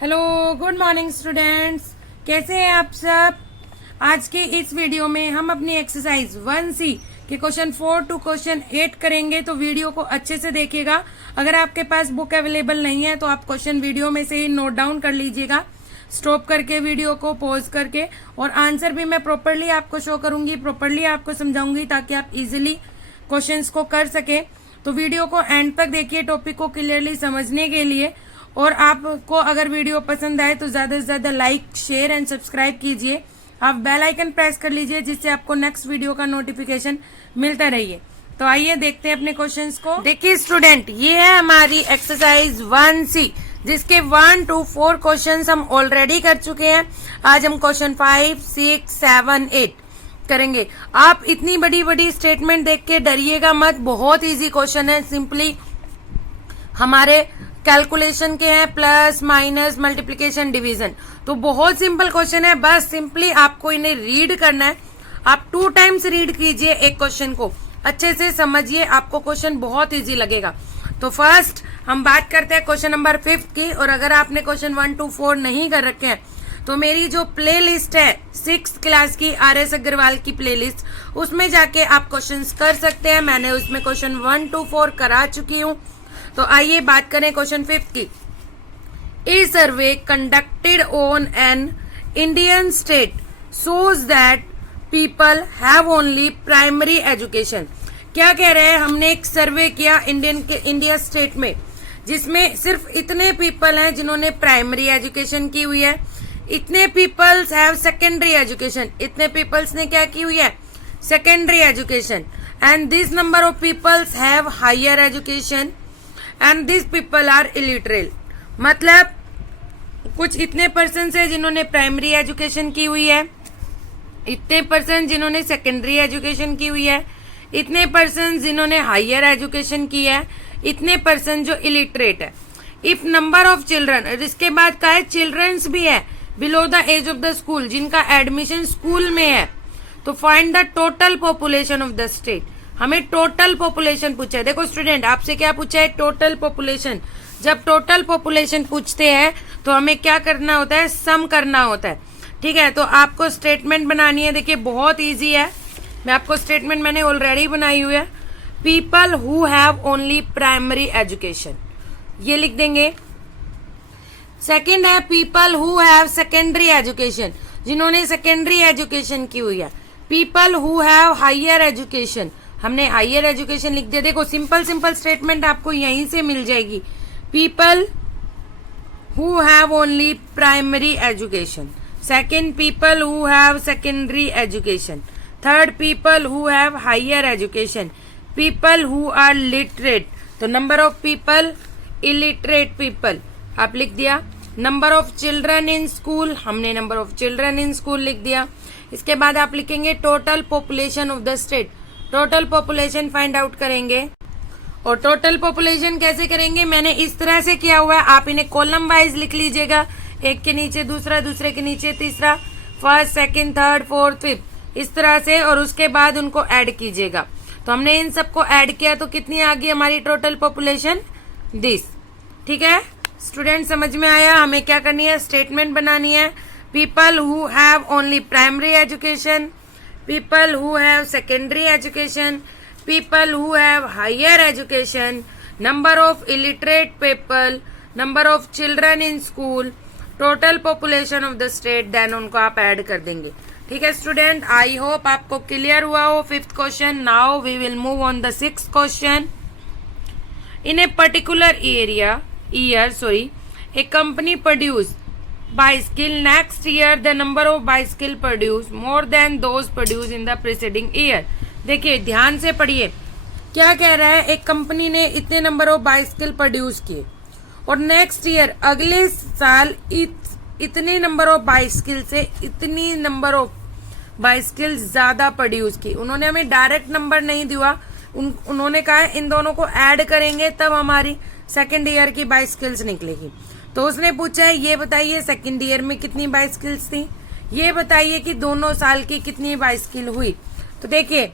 Hello, good morning students. कैसे हैं आप सब। आज के इस वीडियो में हम अपनी एक्सरसाइज 1C के क्वेश्चन 4 टू क्वेश्चन 8 करेंगे, तो वीडियो को अच्छे से देखिएगा। अगर आपके पास बुक अवेलेबल नहीं है तो आप क्वेश्चन वीडियो में से ही नोट डाउन कर लीजिएगा, स्टॉप करके वीडियो को पॉज करके। और आंसर भी मैं प्रॉपरली आपको शो करूंगी, प्रॉपरली आपको समझाऊंगी ताकि आप इजिली क्वेश्चंस को कर सके। तो वीडियो को एंड तक देखिए टॉपिक को क्लियरली समझने के लिए। और आपको अगर वीडियो पसंद आए तो ज्यादा से ज्यादा लाइक, शेयर एंड सब्सक्राइब कीजिए। आप बेल आइकन प्रेस कर लीजिए जिससे आपको नेक्स्ट वीडियो का नोटिफिकेशन मिलता रहिए। तो आइए देखते हैं अपने क्वेश्चंस को। देखिए स्टूडेंट, ये है हमारी एक्सरसाइज 1C जिसके 1 to 4 क्वेश्चंस हम ऑलरेडी कर चुके हैं। आज हम क्वेश्चन 5, 6, 7, 8 करेंगे। आप इतनी बड़ी बड़ी स्टेटमेंट देख के डरिएगा मत, बहुत इजी क्वेश्चन है। सिंपली हमारे कैलकुलेशन के हैं, प्लस माइनस मल्टीप्लिकेशन डिवीजन, तो बहुत सिंपल क्वेश्चन है। बस सिंपली आपको इन्हें रीड करना है। आप 2 टाइम्स रीड कीजिए एक क्वेश्चन को, अच्छे से समझिए, आपको क्वेश्चन बहुत इजी लगेगा। तो फर्स्ट हम बात करते हैं क्वेश्चन नंबर 5 की। और अगर आपने क्वेश्चन 1 to 4 नहीं कर रखे हैं तो मेरी जो प्ले लिस्ट है 6th क्लास की RS अग्रवाल की प्ले लिस्ट, उसमें जाके आप क्वेश्चन कर सकते हैं। मैंने उसमें क्वेश्चन 1 to 4 करा चुकी हूँ। तो आइए बात करें क्वेश्चन 5 की। A survey conducted on an Indian state shows that people have only primary education। क्या कह रहे हैं, हमने एक सर्वे किया इंडिया स्टेट में जिसमें सिर्फ इतने पीपल हैं जिन्होंने प्राइमरी एजुकेशन की हुई है, इतने पीपल्स हैव सेकेंडरी एजुकेशन, इतने पीपल्स ने क्या की हुई है, secondary education, and this number of peoples have higher education and this people are illiterate. मतलब कुछ इतने पर्सन है जिन्होंने प्राइमरी एजुकेशन की हुई है, इतने पर्सन जिन्होंने सेकेंडरी एजुकेशन की हुई है, इतने पर्सन जिन्होंने हायर एजुकेशन की है, इतने पर्सन जो इलिटरेट है। इफ नंबर ऑफ चिल्ड्रन, इसके बाद का है चिल्ड्रंस भी है below the age of the school, जिनका एडमिशन स्कूल में है। तो find the total population of the state. हमें टोटल पॉपुलेशन पूछा है। देखो स्टूडेंट, आपसे क्या पूछा है, टोटल पॉपुलेशन। जब टोटल पॉपुलेशन पूछते हैं तो हमें क्या करना होता है, सम करना होता है। ठीक है, तो आपको स्टेटमेंट बनानी है। देखिए बहुत इजी है, मैं आपको स्टेटमेंट मैंने ऑलरेडी बनाई हुई है। People who have only primary education, ये लिख देंगे। सेकेंड है people who have secondary education, जिन्होंने सेकेंडरी एजुकेशन की हुई है। People who have higher education, हमने हायर एजुकेशन लिख दिया। देखो सिंपल सिंपल स्टेटमेंट आपको यहीं से मिल जाएगी। People who have only primary education, second people who have secondary education, third people who have higher education, people who are literate. तो number of people, illiterate people आप लिख दिया। Number of children in school, हमने number of children in school लिख दिया। इसके बाद आप लिखेंगे total population of the state. Total population find out करेंगे। और टोटल पॉपुलेशन कैसे करेंगे, मैंने इस तरह से किया हुआ है, आप इन्हें कॉलम वाइज लिख लीजिएगा, एक के नीचे दूसरा, दूसरे के नीचे तीसरा, first, second, third, fourth, fifth, इस तरह से। और उसके बाद उनको ऐड कीजिएगा। तो हमने इन सबको ऐड किया तो कितनी आ गई हमारी टोटल पॉपुलेशन, दिस। ठीक है स्टूडेंट, समझ में आया। हमें क्या करनी है, स्टेटमेंट बनानी है। People who have only primary education, people who have secondary education, people who have higher education, number of illiterate people, number of children in school, total population of the state, then उनको आप add कर देंगे। ठीक है student, I hope आपको clear हुआ हो 5th question. Now we will move on the 6th question. In a particular year, a company produce bicycle next year the number of bicycle produced more than those produced in the preceding year। देखिए ध्यान से पढ़िए, क्या कह रहा है, एक company ने इतने नंबर ऑफ बाइसिकल प्रोड्यूस किए और नेक्स्ट ईयर अगले साल इतने नंबर ऑफ बाइसिकल से इतनी नंबर ऑफ बाइसिकल ज्यादा प्रोड्यूस की। उन्होंने हमें डायरेक्ट नंबर नहीं दिया, उन्होंने कहा है इन दोनों को ऐड करेंगे तब हमारी सेकेंड ईयर की बाइसिकल्स निकलेगी। तो उसने पूछा है ये बताइए सेकेंड ईयर में कितनी बाइसिकल्स थी, ये बताइए कि दोनों साल की कितनी बाइसिकल हुई। तो देखिए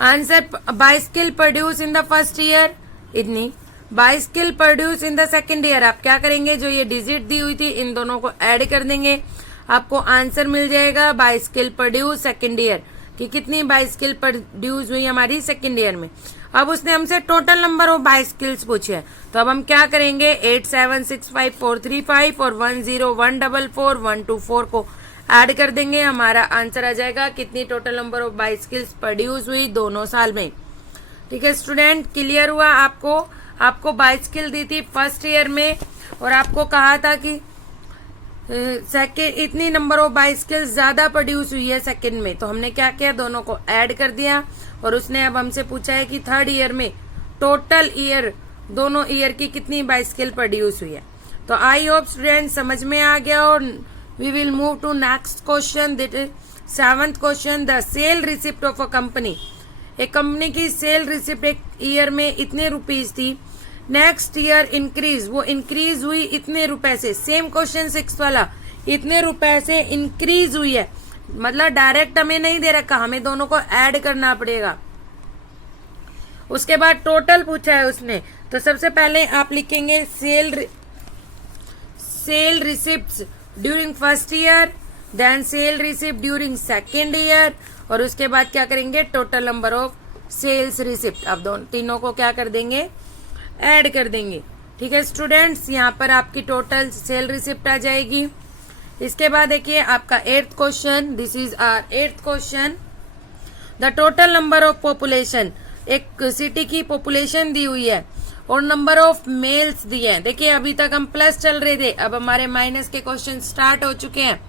answer, bicycle produce in the first year इतनी, bicycle produce in the second year. आप क्या करेंगे, जो ये डिजिट दी हुई थी इन दोनों को ऐड कर देंगे, आपको आंसर मिल जाएगा बाइसिकल प्रोड्यूस सेकेंड ईयर कि कितनी बाइसिकल प्रोड्यूस हुई हमारी सेकेंड ईयर में। अब उसने हमसे टोटल नंबर ऑफ बाइसिकल्स पूछे हैं, तो अब हम क्या करेंगे, 8765 और 10144 को ऐड कर देंगे, हमारा आंसर आ जाएगा कितनी total number of bicycles produce हुई दोनों साल में। ठीक है स्टूडेंट, क्लियर हुआ आपको बाइसिकल दी थी फर्स्ट ईयर में और आपको कहा था कि सेकेंड इतनी नंबर ऑफ बाइसिकल्स ज्यादा प्रोड्यूस हुई है सेकेंड में, तो हमने क्या किया, दोनों को ऐड कर दिया। और उसने अब हमसे पूछा है कि थर्ड ईयर में टोटल ईयर दोनों ईयर की कितनी बाइसिकल प्रोड्यूस हुई है। तो आई होप स्टूडेंट समझ में आ गया। और we will move to next question, that is 7th question. The sale receipt of a company, एक कंपनी की सेल रिसिप्ट एक ईयर में इतने रुपीज थी, नेक्स्ट ईयर इंक्रीज, वो इंक्रीज हुई इतने रुपए से। सेम क्वेश्चन 6 वाला, इतने रुपए से इंक्रीज हुई है, मतलब डायरेक्ट हमें नहीं दे रखा, हमें दोनों को ऐड करना पड़ेगा। उसके बाद टोटल पूछा है उसने, तो सबसे पहले आप लिखेंगे sale receipts during first year, then sale receipt during second year, और उसके बाद क्या करेंगे, total number of sales receipt. अब दोनों तीनों को क्या कर देंगे, ऐड कर देंगे। ठीक है स्टूडेंट्स, यहाँ पर आपकी टोटल सेल रिसिप्ट आ जाएगी। इसके बाद देखिए आपका 8th question, this is our 8th question. The total number of population, एक सिटी की पॉपुलेशन दी हुई है और नंबर ऑफ मेल्स दिए हैं। देखिए अभी तक हम प्लस चल रहे थे, अब हमारे माइनस के क्वेश्चन स्टार्ट हो चुके हैं।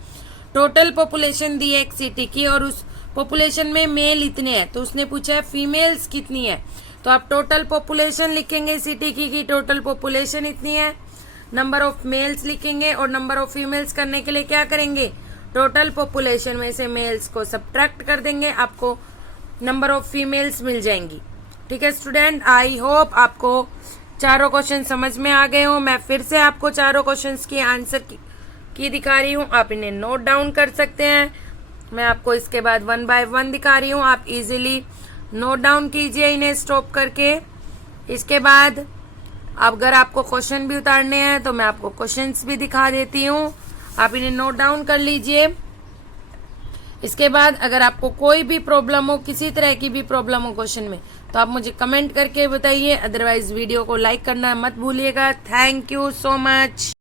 टोटल पॉपुलेशन दी है एक सिटी की और उस पॉपुलेशन में मेल इतने हैं, तो उसने पूछा है फीमेल्स कितनी है। तो आप टोटल पॉपुलेशन लिखेंगे सिटी की टोटल पॉपुलेशन इतनी है, नंबर ऑफ मेल्स लिखेंगे और नंबर ऑफ फीमेल्स करने के लिए क्या करेंगे, टोटल पॉपुलेशन में से मेल्स को सब्ट्रैक्ट कर देंगे, आपको नंबर ऑफ फीमेल्स मिल जाएंगी। ठीक है स्टूडेंट, आई होप आपको चारों क्वेश्चन समझ में आ गए हो। मैं फिर से आपको चारों क्वेश्चंस की आंसर की दिखा रही हूँ, आप इन्हें नोट डाउन कर सकते हैं। मैं आपको इसके बाद 1 by 1 दिखा रही हूँ, आप इजीली नोट डाउन कीजिए इन्हें स्टॉप करके। इसके बाद अगर आपको क्वेश्चन भी उतारने हैं तो मैं आपको क्वेश्चंस भी दिखा देती हूँ, आप इन्हें नोट डाउन कर लीजिए। इसके बाद अगर आपको कोई भी प्रॉब्लम हो, किसी तरह की भी प्रॉब्लम हो क्वेश्चन में, तो आप मुझे कमेंट करके बताइए। अदरवाइज वीडियो को लाइक करना मत भूलिएगा। Thank you so much.